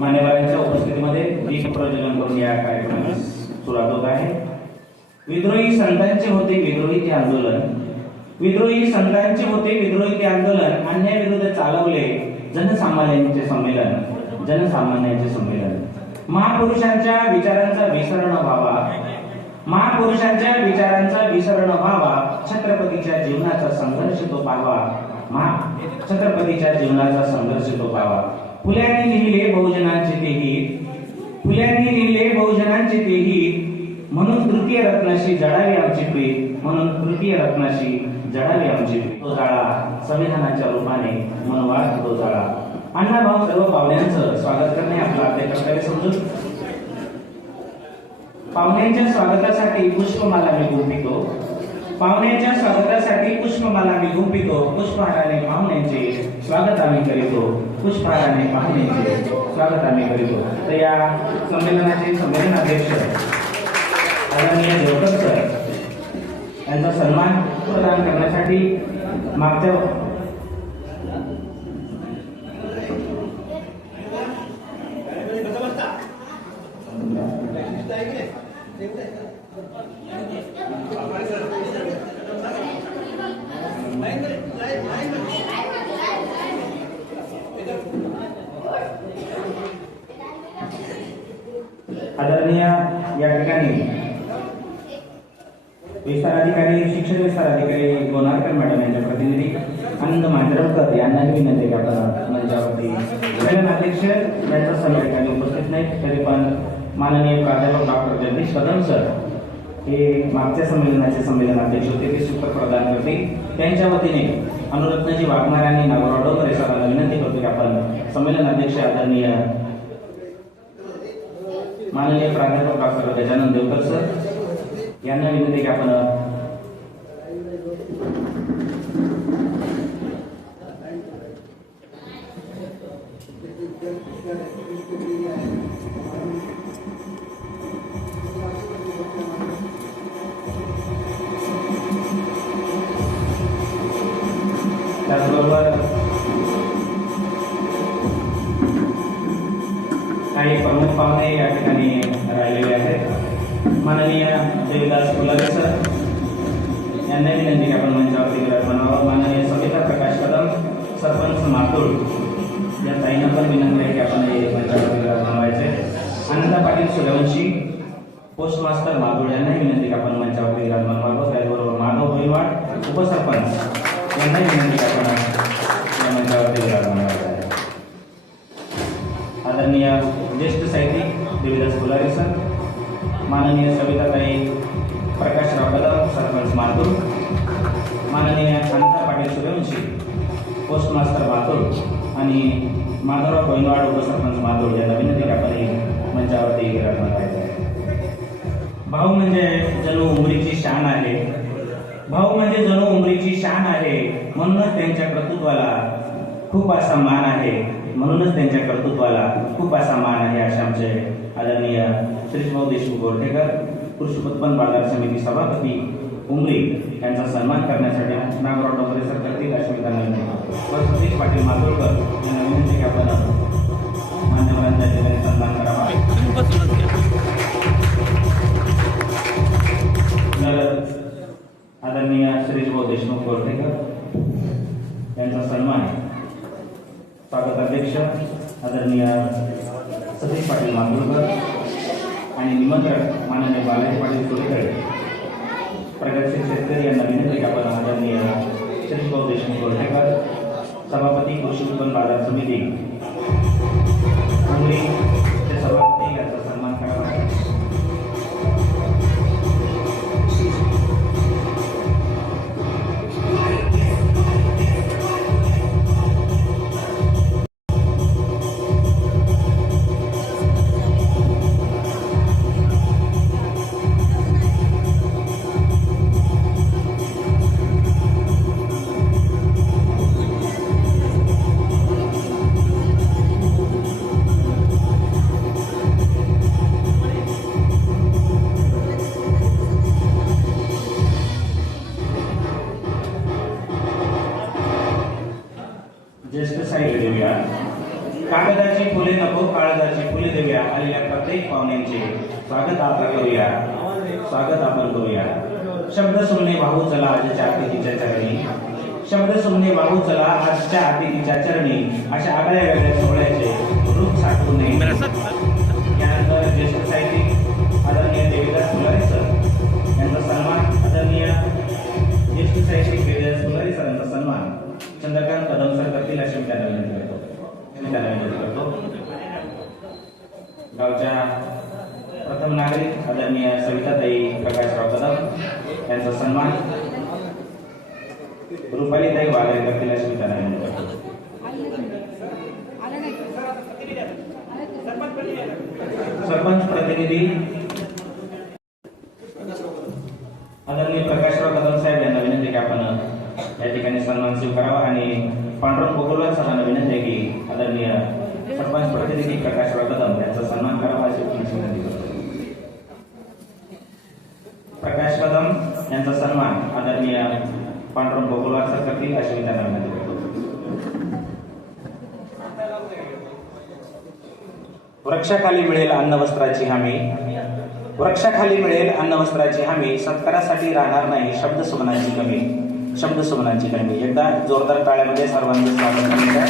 मान्यवरांच्या उपस्थितीमध्ये दीप प्रज्वलन करून या कार्यक्रमास सुरुवात होत आहे. विद्रोही संतांचे होते विद्रोही ते आंदोलन. विद्रोही संतांचे होते विद्रोही ते आंदोलन. अन्यायाविरुद्ध चालवले जनसामान्यांचे संमेलन जनसामान्यांचे संमेलन. महापुरुषांच्या विचारांचा विसरण व्हावा. महापुरुषांच्या विचारांचा विसरण व्हावा. छत्रपतीच्या जीवनाचा संघर्ष तो पाहावा. महा छत्रपतीच्या जीवनाचा संघर्ष तो पाहावा. फुल्याने लिहिले बहुजनांचे तेही फुल्यांनी लिहिले बहुजनांचे तेही म्हणून तृतीय रत्नाशी जडावी आमची प्रीत. म्हणून तृतीय रत्नाशी जडावी आमची प्रीत. तो जाळा संविधानाच्या रूपाने मनवाळ तो जाळा. अण्णा भाऊ सर्व पाहुण्यांचं स्वागत करणे आपलं आपले कर्तव्य समजून. पाहुण्यांच्या स्वागतासाठी पुष्पमाला मी गुंपितो पाहुण्यांच्या स्वागतासाठी पुष्पमाला मी गुंपितो पुष्पहाराने पाहुण्यांचे स्वागत आम्ही करीतो. पुष्पहाराने पाहुण्यांचे स्वागत आम्ही करीतो तर या संमेलनाचे संमेलन अध्यक्ष आदरणीय देवकर सर यांचा सन्मान प्रदान करण्यासाठी मागच्या आदरणीय या ठिकाणी. विस्तार अधिकारी शिक्षण विस्तार अधिकारी गोनारकर मॅडम यांच्या प्रतिनिधी आनंद मांजरकर यांनाही विनंती करताना मंचावरती संमेलन अध्यक्ष यांचा समय ठिकाणी उपस्थित नाही तरी पण माननीय प्राध्यापक डॉक्टर जगदीश कदम सर हे मागच्या संमेलनाचे संमेलन अध्यक्ष होते. ते सूत्र प्रदान करते त्यांच्या वतीने अनुरत्नजी वाघमार आणि नागोराव डोंगरे सरांना विनंती करतो की आपण संमेलन अध्यक्ष आदरणीय माननीय प्राध्यापक डॉक्टर गजानन देवकर सर यांना विनंती की पोस्ट मास्टर मातूर आणि माधवराव कोयनवाड उपसरपंच मातूर यांना विनंती की आपण मंचावरती विराजमान आहे. भाऊ म्हणजे जणू उमरीची शान आहे. भाऊ म्हणजे जणू उमरीची शान आहे. म्हणूनच त्यांच्या कर्तृत्वाला खूप असा मान आहे. म्हणूनच त्यांच्या कर्तृत्वाला खूप असा मान आहे असे आमचे आदरणीय श्रीभाऊ देशमुख गोरठेकर कृषी उत्पन्न बाजार समिती सभापती उमरी. यांचा सन्मान करण्यासाठी नागराव डोंगरे सर करतील अशी मी त्यांना विनंती व सतीश पाटील मातोळकर यांना विनंती की आपण मान्यवरांच्या ठिकाणी सन्मान करावा. तर आदरणीय श्रीभाऊ देशमुख गोरठेकर यांचा सन्मान स्वागत अध्यक्ष आदरणीय सतीश पाटील मांजूरकर आणि निमंत्रक माननीय बालाजी पाटील सुरेकर प्रगतशील शेतकरी यांना विनंती आपण आदरणीय श्रीभाऊ देशमुख गोरठेकर सभापती कृषी उत्पन्न बाजार समिती आदरणीय सविताताई प्रकाशराव कदम यांचा सन्मान रुपालीताई वाघरे करतील अशी सरपंच प्रतिनिधी आदरणीय प्रकाशराव कदम साहेब यांना विनंती आहे की आपण या ठिकाणी सन्मान स्वीकारावा आणि पांडुरंग गोकुलवार सरांना विनंती आहे की आदरणीय सरपंच प्रतिनिधी प्रकाशराव कदम यांचा सन्मान करावा अशी विनंती करतो प्रकाश कदम यांचा सन्मान आदरणीय पांडुरंग गोकुलवार सर करतील अशी मी त्यांना वृक्षाखाली मिळेल अन्नवस्त्राची हमी. वृक्षाखाली मिळेल अन्नवस्त्राची हमी. सत्कारासाठी राहणार नाही शब्द सुमनाची कमी. शब्द सुमनाची कमी. एकदा जोरदार टाळ्यामध्ये सर्वांचं स्वागत करत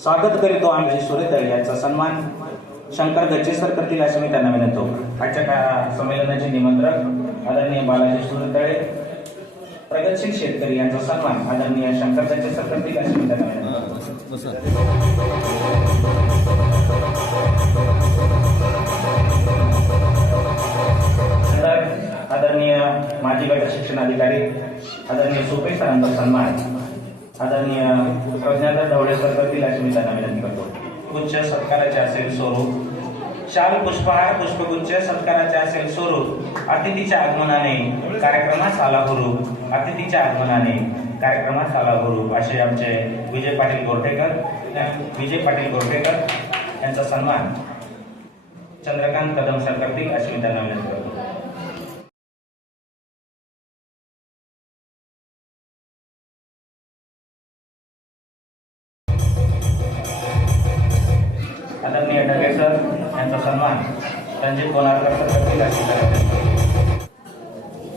स्वागत करीतो आमचे सुरेतळ यांचा सन्मान. शंकर गच्चेसर करतील असं मी त्यांना विनंतो आजच्या का संमेलनाचे निमंत्रक आदरणीय बालाजी सुरतळे प्रगतशील शेतकरी यांचा सन्मान आदरणीय शंकर गच्चेसर करतील असं मी त्यांना विनंतो आदरणीय माजी गट शिक्षणाधिकारी आदरणीय सोपे सरांचा सन्मान आदरणीय प्रज्ञाधर ढवळेकर करतील अशी मी त्यांना विनंती करतो. उच्च सत्काराचे असेल स्वरूप. श्याम पुष्पहार पुष्पगुच्छ सत्काराचे असेल स्वरूप. अतिथीच्या आगमनाने कार्यक्रमास आला हुरूप. अतिथीच्या आगमनाने कार्यक्रमास आला हुरूप. असे आमचे विजय पाटील गोरठेकर विजय पाटील गोरठेकर यांचा सन्मान चंद्रकांत कदम सर करतील अशी मी त्यांना विनंती करतो. आदरणीय ढगे सर यांचा सन्मान रणजित कोणारकर सर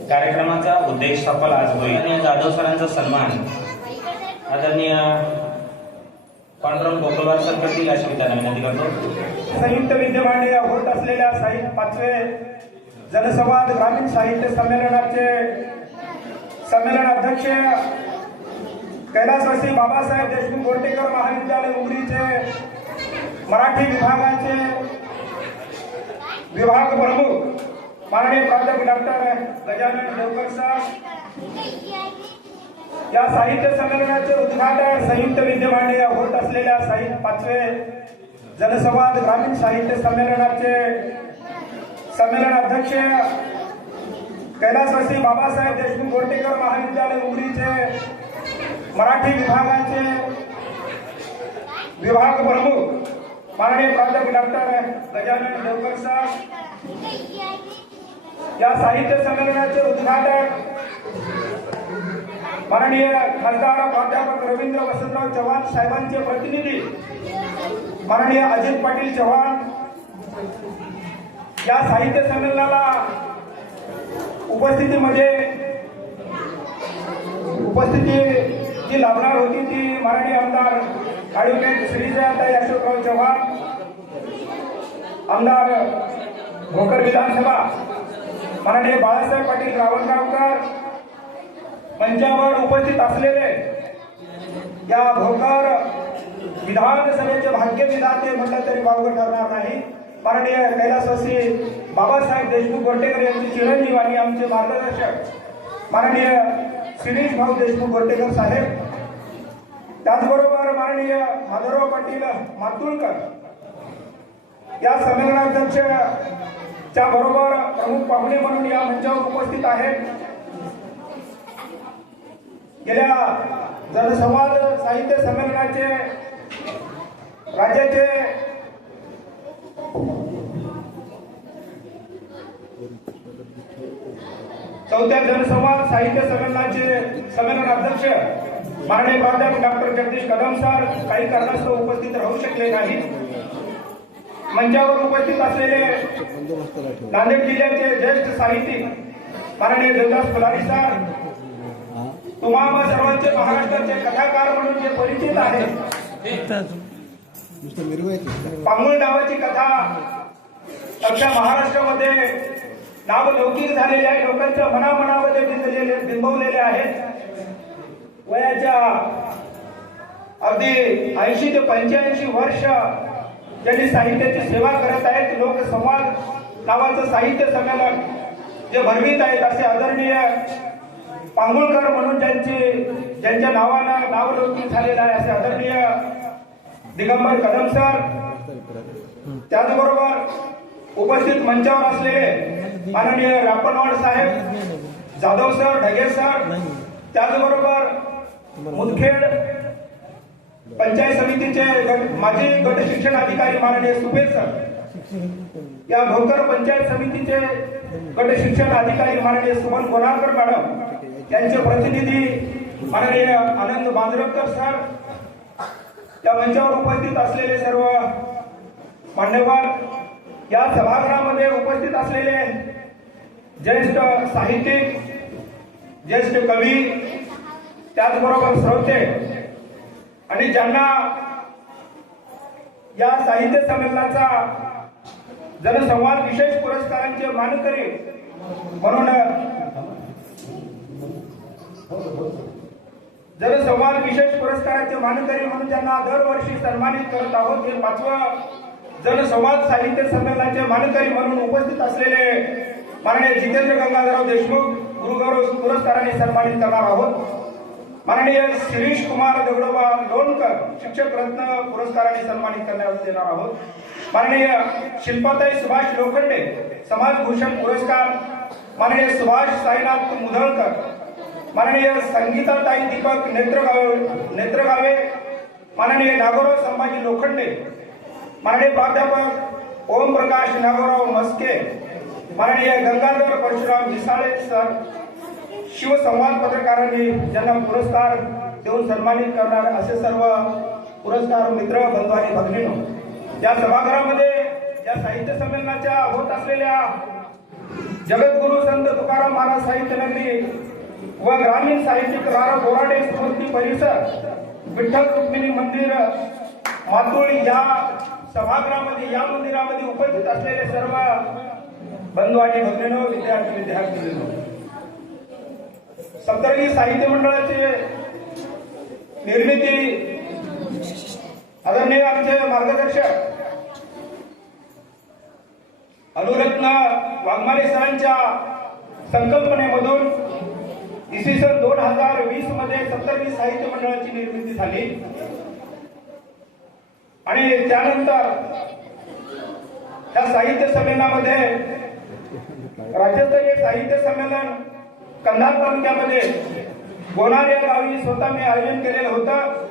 कार्यक्रमाचा उद्देश सफल आज होईल. आणि जाधव सरांचा सन्मान आदरणीय पांडुरंग गोकुलवार सर करतील अशी मी विनंती करतो. संयुक्त विद्यमाने होत असलेल्या साहित्य पाचवे जनसंवाद ग्रामीण साहित्य संमेलनाचे संमेलन अध्यक्ष कैलासवासी बाबासाहेब देशमुख गोरटेकर महाविद्यालय उमरीचे मराठी विभागाचे विभाग प्रमुख माननीय प्राध्यापक डॉक्टर गजानन देवकर साहेब या साहित्य संमेलनाचे उद्घाटन संयुक्त विद्यमाने होत असलेल्या साहित्य पाचवे जनसंवाद ग्रामीण साहित्य संमेलनाचे संमेलन अध्यक्ष कैलासवासी बाबासाहेब देशमुख गोरटेकर महाविद्यालय उमरीचे मराठी विभागाचे विभाग प्रमुख माननीय प्राध्यापक डॉक्टर गजानन देवकर साहेब. या साहित्य संमेलनाचे उद्घाटक माननीय खासदार प्राध्यापक रवींद्र वसंतराव चव्हाण साहेबांचे प्रतिनिधी माननीय अजित पाटील चव्हाण. या साहित्य संमेलनाला उपस्थितीमध्ये उपस्थिती जी लाभणार होती ती माननीय आमदार ॲडव्होकेट श्रीजयाताई अशोकराव चव्हाण आमदार भोकर विधानसभा माननीय बाळासाहेब पाटील रावणगावकर मंचावर उपस्थित असलेले या भोकर विधानसभेचे भाग्य विधाते म्हटलं तरी वावगं ठरणार नाही. माननीय कैलासवासी बाबासाहेब देशमुख गोरटेकर यांचे चिरंजीव आणि आमचे मार्गदर्शक माननीय शिरीष भाऊ देशमुख गोरटेकर साहेब त्याचबरोबर माननीय माधवराव पाटील मातुळकर या संमेलनाध्यक्षच्या बरोबर प्रमुख पाहुणे म्हणून या मंचावर उपस्थित आहेत. गेल्या जनसंवाद साहित्य संमेलनाचे राज्याचे चौथ्या जनसंवाद साहित्य संमेलनाचे संमेलन अध्यक्ष माननीय प्राध्यापक डॉक्टर जगदीश कदम सर काही कारणास्तव उपस्थित राहू शकले नाही मंचावर उपस्थित असलेले नांदेड जिल्ह्याचे ज्येष्ठ साहित्यिक माननीय देवदास फुलारी सर तुम्हाला सर्वांचे महाराष्ट्राचे कथाकार म्हणून जे परिचित आहेत पांगुळ नावाची कथा अख्ख्या महाराष्ट्रामध्ये नावलौकिक झालेल्या आहे. लोकांच्या मनामनामध्ये बिंबलेले बिंबवलेले आहेत. वयाच्या अगदी ऐंशी ते पंच्याऐंशी वर्ष त्यांनी साहित्याची सेवा करत आहेत. लोकसंवाद नावाचं साहित्य संमेलन जे भरवीत आहेत असे आदरणीय पांगुळकर म्हणून ज्यांचे ज्यांच्या नावानं नावलौकिक झालेलं आहे असे आदरणीय दिगंबर कदम सर. त्याचबरोबर उपस्थित मंचावर असलेले माननीय रापणवाड साहेब जाधव सर ढगे सर. त्याचबरोबर मुदखेड पंचायत समितीचे गट- माजी गट शिक्षण अधिकारी माननीय सुपेर सर. या भोकर पंचायत समितीचे गट शिक्षण अधिकारी माननीय सुमन गोनारकर मॅडम. यांचे प्रतिनिधी माननीय आनंद बांजरकर सर. या मंचावर उपस्थित असलेले सर्व मान्यवर या सभागृहामध्ये उपस्थित असलेले ज्येष्ठ साहित्यिक ज्येष्ठ कवी त्याचबरोबर श्रोते आणि ज्यांना या साहित्य संमेलनाचा जनसंवाद विशेष पुरस्कारांचे मानकरी म्हणून जनसंवाद विशेष पुरस्काराचे मानकरी म्हणून ज्यांना दरवर्षी सन्मानित करत आहोत. हे पाचवं जनसंवाद साहित्य संमेलनाचे मानकरी म्हणून उपस्थित असलेले माननीय जितेंद्र गंगाधरराव देशमुख गुरुगौरव पुरस्काराने सन्मानित करणार आहोत. माननीय शिरीष कुमार दगडोबा लोणकर शिक्षक रत्न पुरस्काराने सन्मानित करण्यात येणार आहोत. माननीय शिल्पाताई सुभाष लोखंडे समाजभूषण पुरस्कार. माननीय सुभाष साईनाथ मुधळकर. माननीय संगीताताई दीपक नेत्रगावे नेत्रगावे. माननीय नागोराव संभाजी लोखंडे. माननीय प्राध्यापक ओम प्रकाश नागोराव मस्के. माननीय गंगाधर परशुराम मिसाळे सर. शिवसंवाद पत्रकारांनी ज्यांना पुरस्कार देऊन सन्मानित करणार असे सर्व पुरस्कार मित्र बंधू आणि भगिनीनो या सभागृहामध्ये या साहित्य संमेलनाच्या होत असलेल्या जगद्गुरु संत तुकाराम महाराज साहित्य नगरी व ग्रामीण साहित्यिक रारा बोराडे स्मृती परिसर विठ्ठल रुक्मिणी मंदिर मातोळी या सभागृहामध्ये या मंदिरामध्ये उपस्थित असलेले सर्व बंधू आणि भगिनीनो विद्यार्थी विद्यार्थी सप्तर्गी साहित्य मंडळाचे निर्मिती आदरणीय आमचे मार्गदर्शक अनुरत्न वाघमारे सरांच्या संकल्पनेमधून इसवी सन दोन हजार वीसमध्ये सप्तर्गी साहित्य मंडळाची निर्मिती झाली. आणि त्यानंतर त्या साहित्य संमेलनामध्ये राज्यस्तरीय साहित्य संमेलन कंधार तालुक्यामध्ये गोनार या गावी स्वतः मी आयोजन केलेलं होतं.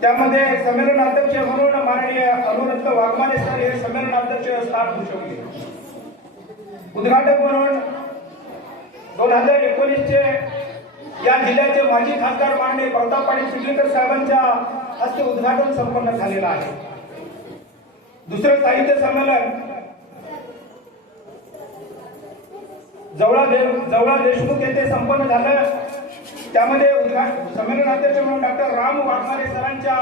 त्यामध्ये संमेलन अध्यक्ष म्हणून माननीय अनुरक्त वाघमाने सर हे संमेलन अध्यक्ष स्थान भूषवले. उद्घाटक म्हणून दोन हजार एकोणीसचे या जिल्ह्याचे माजी खासदार माननीय प्रताप पाटील चिखलीकर साहेबांच्या हस्ते उद्घाटन संपन्न झालेलं आहे. दुसरं साहित्य संमेलन जवळा देव जवळा देशमुख येथे संपन्न झालं. त्यामध्ये उद्घाटन संमेलनाध्यक्ष म्हणून डॉक्टर राम वाघमारे सरांच्या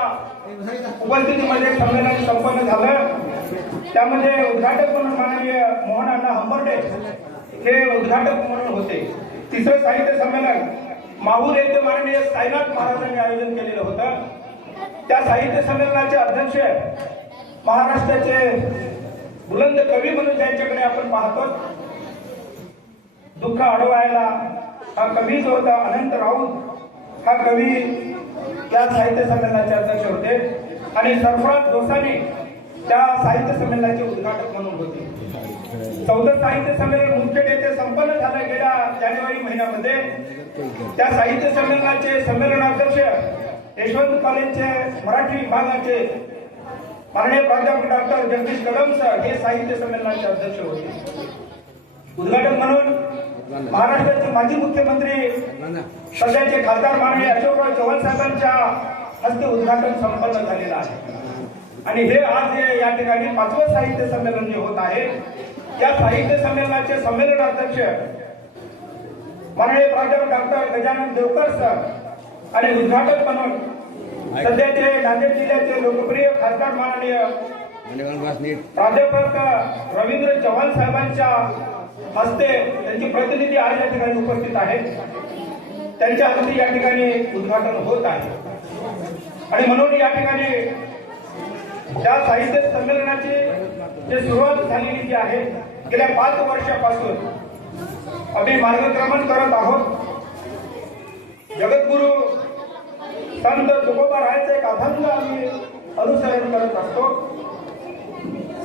उपस्थितीमध्ये संमेलन संपन्न झालं. त्यामध्ये उद्घाटक म्हणून माननीय मोहन अण्णा हंबर्डे हे उद्घाटक म्हणून होते. तिसरं साहित्य संमेलन माहूर येथे माननीय साईनाथ महाराजांनी आयोजन केलेलं होतं. त्या साहित्य संमेलनाचे अध्यक्ष महाराष्ट्राचे बुलंद कवी म्हणून ज्यांच्याकडे आपण पाहतो दुःख अडवायला हा कवी जो होता अनंत राऊत. हा कवी या साहित्य संमेलनाचे अध्यक्ष होते. आणि सरफराज दोसानी त्या साहित्य संमेलनाचे उद्घाटक म्हणून होते. चौदा साहित्य संमेलन मुख्य येथे संपन्न झालं गेल्या जानेवारी महिन्यामध्ये. त्या साहित्य संमेलनाचे संमेलनाध्यक्ष यशवंत कॉलेजचे मराठी विभागाचे माननीय प्राध्यापक डॉक्टर जगदीश कदम सर हे साहित्य संमेलनाचे अध्यक्ष होते. उद्घाटक म्हणून महाराष्ट्राचे माजी मुख्यमंत्री सध्याचे खासदार माननीय अशोकराव चव्हाण साहेबांच्या हस्ते उद्घाटन संपन्न झालेलं आहे. आणि हे आज या ठिकाणी पाचवं साहित्य संमेलन जे होत आहे या साहित्य संमेलनाचे संमेलन अध्यक्ष माननीय प्राध्यापक डॉक्टर गजानन देवकर सर आणि उद्घाटक म्हणून सध्याचे नांदेड जिल्ह्याचे लोकप्रिय खासदार माननीय प्राध्यापक रवींद्र चव्हाण साहेबांच्या हस्ते त्यांची प्रतिनिधी आज या ठिकाणी उपस्थित आहेत. त्यांच्या हस्ते या ठिकाणी उद्घाटन होत आहे. आणि म्हणून या ठिकाणी त्या साहित्य संमेलनाची जे सुरुवात झालेली जी आहे गेल्या पाच वर्षापासून आम्ही मार्गक्रमण करत आहोत. जगद्गुरु संत तुकोबा रायचं एक अभंग आम्ही अनुसरण करत असतो.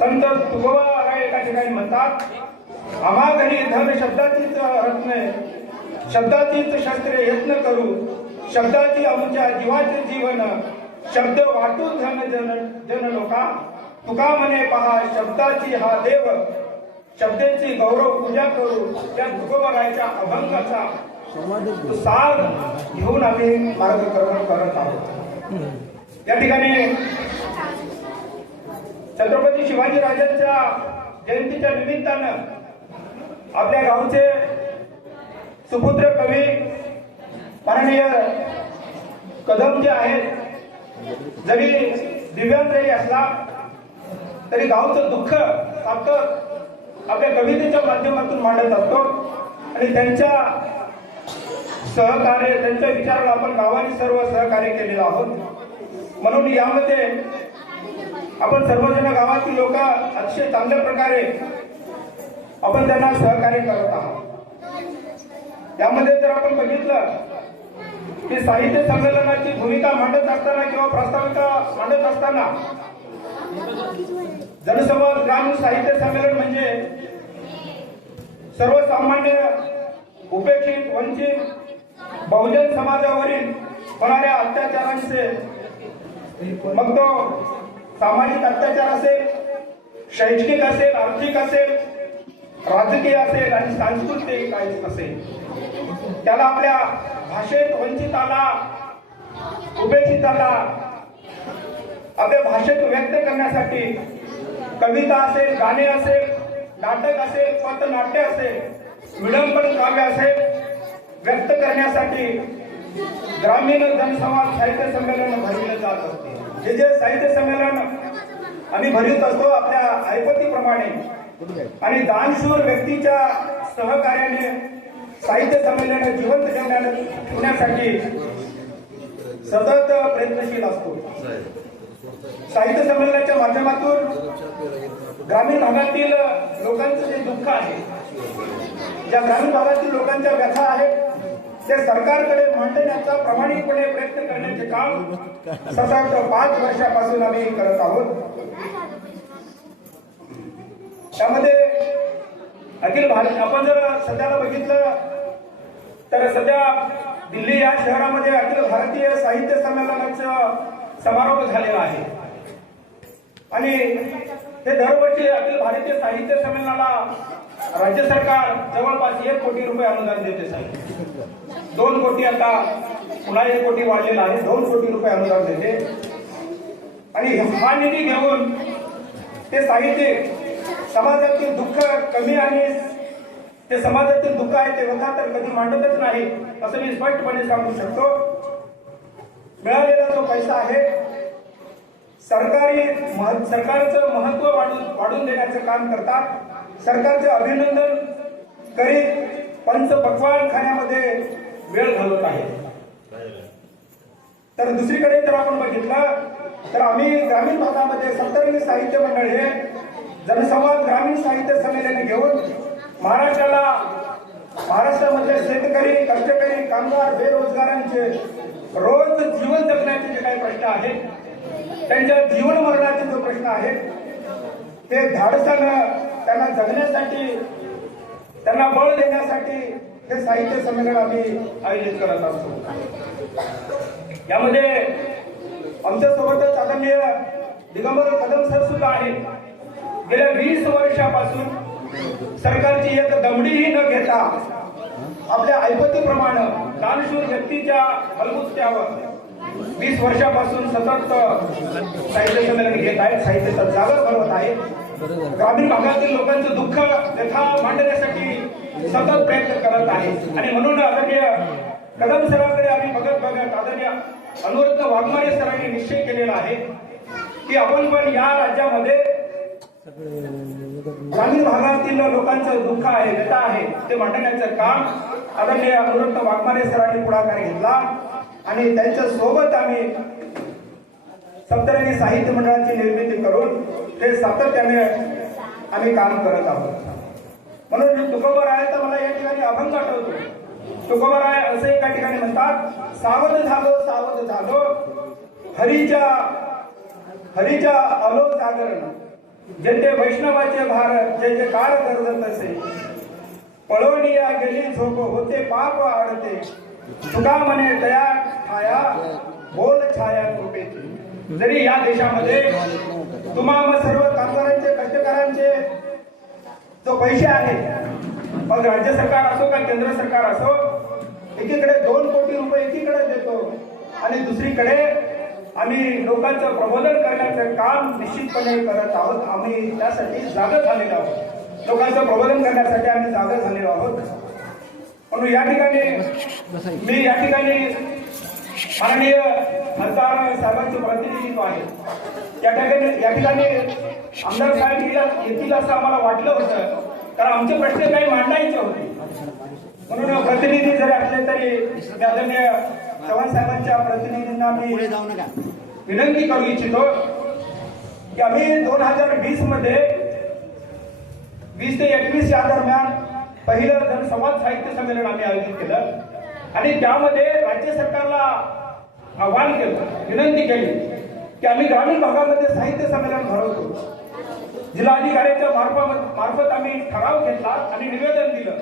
संत तुकोबा राय एका ठिकाणी म्हणतात आम्हा घरी धन शब्दाचीच रत्न शब्दाचीच शस्त्रे यत्न करू. शब्दाची आमच्या जीवाचे जीवन. शब्द वाटू धन जन जन लोका. तुका म्हणे पहा शब्दाची हा देव. शब्दाची गौरव पूजा करू. त्या तुकोबारायच्या अभंगाचा सार घेऊन आम्ही मार्गक्रमण करत आहोत. या ठिकाणी छत्रपती शिवाजी राजांच्या जयंतीच्या निमित्तानं आपल्या गावचे सुपुत्र कवी माननीय कदम जे आहेत जरी दिव्यांग जरी असला तरी गावचं दुःख सातत आपल्या कवितेच्या माध्यमातून मांडत असतो. आणि त्यांच्या सहकार्य त्यांच्या विचाराला आपण गावाने सर्व सहकार्य केलेलं आहोत. म्हणून यामध्ये आपण सर्वजण गावातील लोक अतिशय चांगल्या प्रकारे आपण त्यांना सहकार्य करत आहोत. त्यामध्ये जर आपण बघितलं की साहित्य संमेलनाची भूमिका मांडत असताना किंवा प्रास्ताविका मांडत असताना जनसंवाद ग्रामीण साहित्य संमेलन म्हणजे सर्वसामान्य उपेक्षित वंचित बहुजन समाजावरील होणाऱ्या अत्याचारांचे मग तो सामाजिक अत्याचार असेल शैक्षणिक असेल आर्थिक असेल राजकीय असेल आणि सांस्कृतिक असेल त्याला आपल्या भाषेत वंचिताला उपेक्षिताला आपल्या भाषेत व्यक्त करण्यासाठी कविता असेल गाणे असेल नाटक असेल पथनाट्य असेल विडंबन काव्य असेल व्यक्त करण्यासाठी ग्रामीण जनसंवाद साहित्य संमेलन भरविलं जात असते हे जे साहित्य संमेलन आम्ही भरित असतो आपल्या ऐपतीप्रमाणे. आणि दानशूर व्यक्तीच्या सहकार्याने साहित्य संमेलन जिवंत ठेवण्यासाठी सतत प्रयत्नशील असतो. साहित्य संमेलनाच्या माध्यमातून ग्रामीण भागातील लोकांचं जे दुःख आहे ज्या ग्रामीण भागातील लोकांच्या व्यथा आहेत ते सरकारकडे मांडण्याचा प्रामाणिकपणे प्रयत्न करण्याचे काम सतत पाच वर्षापासून आम्ही करत आहोत. त्यामध्ये अखिल भारत आपण जर सध्याला बघितलं तर सध्या दिल्ली या शहरामध्ये अखिल भारतीय साहित्य संमेलनाचा समारोप झालेला आहे. आणि हे दरवर्षी अखिल भारतीय साहित्य संमेलनाला राज्य सरकार जवळपास एक कोटी रुपये अनुदान देते साहेब. दोन कोटी आता पुन्हा एक कोटी वाढलेला आहे. दोन कोटी रुपये अनुदान देते. आणि हा निधी घेऊन ते साहित्य समाजातील दुःख कमी आणि ते समाजातील दुःख आहे ते व्यथा तर कधी मांडतच नाही असं मी स्पष्टपणे सांगू शकतो. मिळालेला जो पैसा आहे सरकारी मह- सरकारचं महत्त्व वाढून वाढून देण्याचं काम करतात. सरकारचे अभिनंदन करीत पंच पकवान खाण्यामध्ये वेळ घालवत आहे. तर दुसरीकडे जर आपण बघितलं तर आम्ही ग्रामीण भागामध्ये सत्तरवी साहित्य मंडळ हे जनसंवाद ग्रामीण साहित्य संमेलन घेऊन महाराष्ट्राला महाराष्ट्रामध्ये शेतकरी कष्टकरी कामगार बेरोजगारांचे रोज जीवन जगण्याचे जे काही प्रश्न आहेत त्यांच्या जीवन मरणाचे जो प्रश्न आहे ते धाडसानं त्यांना जगण्यासाठी त्यांना बळ देण्यासाठी हे साहित्य संमेलन आम्ही आयोजित करत असतो. यामध्ये आमच्यासोबतच आदरणीय दिगंबर कदम सर सुद्धा आहेत. गेल्या वीस वर्षापासून सरकारची एक दमडीही न घेता आपल्या ऐपतीप्रमाणे दानशूर व्यक्तीच्या बलबुत्यावर वीस वर्षापासून सतत साहित्य संमेलन घेत आहेत साहित्याचा जागर भरवत आहे ग्रामीण भागातील लोकांचं दुःख व्यथा मांडण्यासाठी सतत प्रयत्न करत आहे. आणि म्हणून आदरणीय कदम सरांकडे आम्ही बघत बघत आदरणीय अनुरुद्ध वाघमारे सरांनी निश्चय केलेला आहे की आपण पण या राज्यामध्ये ग्रामीण भागातील लोकांचं दुःख आहे व्यथा आहे ते मांडण्याचं काम आदरणीय अनुरुद्ध वाघमारे सरांनी पुढाकार घेतला. आणि त्यांच्यासोबत आम्ही सप्तरंगी साहित्य मंडळाची निर्मिती करून ते सातत्याने आम्ही काम करत आहोत. म्हणून आहे तर मला या ठिकाणी अभंग आठवतो. तुकोबराय असे एका ठिकाणी म्हणतात सावध झालो सावध झालो हरीच्या हरीच्या अलो जागरण जेथे वैष्णवाचे भार जे जे काळ गरजत असे पळवणिया गेली झोप होते पाप आडते तुका म्हणे तया छाया बोल छाया कृपेची जरी या देशामध्ये तुम्हा सर्व कामगारांचे जो पैसे आहे मग राज्य सरकार असो का केंद्र सरकार असो एकीकडे दोन कोटी रुपये एकीकडे देतो आणि दुसरीकडे आम्ही लोकांचं प्रबोधन करण्याचं काम निश्चितपणे करत आहोत. आम्ही त्यासाठी जागा झालेलो आहोत. लोकांचं प्रबोधन करण्यासाठी आम्ही जागा झालेलो आहोत. म्हणून या ठिकाणी मी या ठिकाणी माननीय खासदार साहेबांचे प्रतिनिधित्व आहे. या ठिकाणी या ठिकाणी आमदार साहेब येतील असं आम्हाला वाटलं होतं. कारण आमचे प्रश्न काही मांडायचे होते. म्हणून प्रतिनिधी जरी असले तरी आदरणीय चव्हाण साहेबांच्या प्रतिनिधींना मी विनंती करू इच्छितो की आम्ही दोन हजार वीसमध्ये वीस ते एकवीस या दरम्यान पहिलं जनसंवाद साहित्य संमेलन आम्ही आयोजित केलं. आणि त्यामध्ये राज्य सरकारला आव्हान केलं विनंती केली की आम्ही ग्रामीण भागामध्ये साहित्य संमेलन भरवतो. जिल्हाधिकाऱ्यांच्या मार्फत मार्फत आम्ही ठराव घेतला आणि निवेदन दिलं.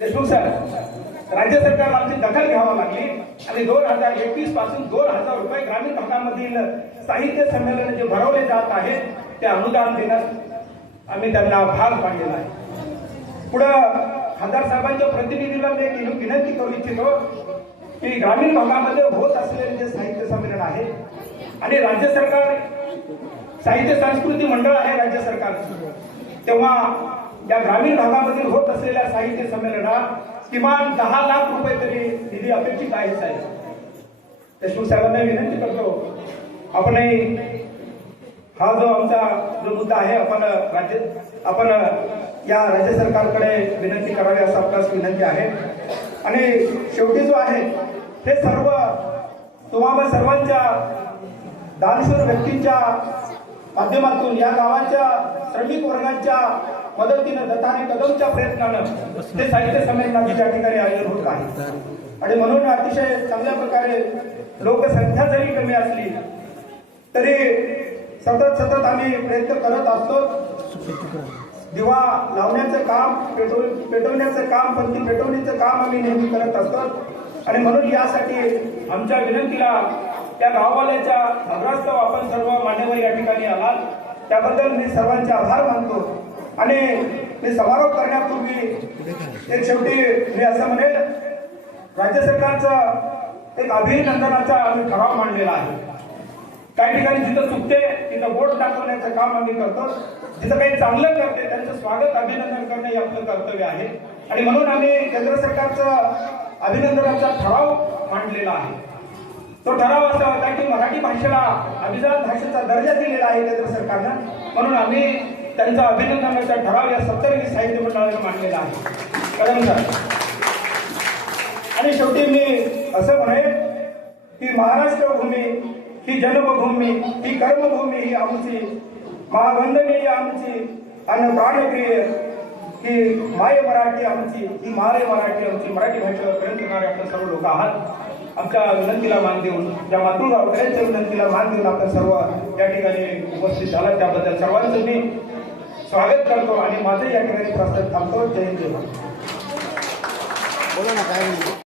देशमुख सर राज्य सरकारला आमची दखल घ्यावा लागली आणि दोन हजार एकवीसपासून दोन हजार रुपये ग्रामीण भागामधील साहित्य संमेलन जे भरवले जात आहेत ते अनुदान देण्यास आम्ही त्यांना भाग पाडलेला आहे. पुढं खासदार साहेबांच्या प्रतिनिधीला मी विनंती करू इच्छितो की ग्रामीण भागामध्ये होत असलेले जे साहित्य संमेलन आहे आणि राज्य सरकार साहित्य संस्कृती मंडळ आहे राज्य सरकारचं. तेव्हा या ग्रामीण भागामधील होत असलेल्या साहित्य संमेलनात किमान दहा लाख रुपये तरी निधी अपेक्षित आहे साहेब. देशमुख साहेबांना विनंती करतो आपणही हा जो आमचा जो मुद्दा आहे आपण राज्य आपण या राज्य सरकारकडे विनंती करावी असं आपल्यास विनंती आहे. आणि शेवटी जो आहे हे सर्व तुम्हाला सर्वांच्या दानशूर व्यक्तींच्या माध्यमातून या गावाच्या श्रमिक वर्गांच्या मदतीनं दत्ताने कदमच्या प्रयत्नानं ते साहित्य संमेलनाचे त्या ठिकाणी आयोजन होत आहे. आणि म्हणून अतिशय चांगल्या प्रकारे लोकसंख्या जरी कमी असली तरी सतत सतत आम्ही प्रयत्न करत असतो. दिवा लावण्याचं काम पेटवून पेटवण्याचं काम पंथी पेटवण्याचं काम आम्ही नेहमी करत असतो. आणि म्हणून यासाठी आमच्या विनंतीला त्या गाववाल्याच्या अग्रस्तव आपण सर्व मान्यवर या ठिकाणी आलात. त्याबद्दल मी सर्वांचे आभार मानतो. आणि मी समारोप करण्यापूर्वी एक शेवटी मी असं म्हणेल राज्य सरकारचं एक अभिनंदनाचा आम्ही ठराव मांडलेला आहे. काही ठिकाणी जिथं चुकते तिथं बोट दाखवण्याचं काम आम्ही करतो जिथं काही चांगलं करते त्यांचं स्वागत अभिनंदन करणं हे आपलं कर्तव्य आहे. आणि म्हणून आम्ही केंद्र सरकारचं अभिनंदनाचा ठराव मांडलेला आहे. तो ठराव असा होता की मराठी भाषेला अभिजात भाषेचा दर्जा दिलेला आहे केंद्र सरकारनं. म्हणून आम्ही त्यांचा अभिनंदनाचा ठराव या सत्तरवी साहित्य मंडळाने मांडलेला आहे. कदम सर. आणि शेवटी मी असं म्हणेन की महाराष्ट्र भूमी ही जन्मभूमी ही कर्मभूमी ही आमची. महावंदनीय आमची. आणि प्राणप्रिय ही माय मराठी आमची ही माय मराठी आमची मराठी भाषेवर प्रेम करणारे आपण सर्व लोक आहात. आमच्या विनंतीला मान देऊन या मातृगावकऱ्यांच्या विनंतीला मान देऊन आपण सर्व या ठिकाणी उपस्थित झाला त्याबद्दल सर्वांचं मी स्वागत करतो आणि माझं या ठिकाणी प्रस्ताव थांबतो. जय हिंद. बोला ना काय म्हणतो?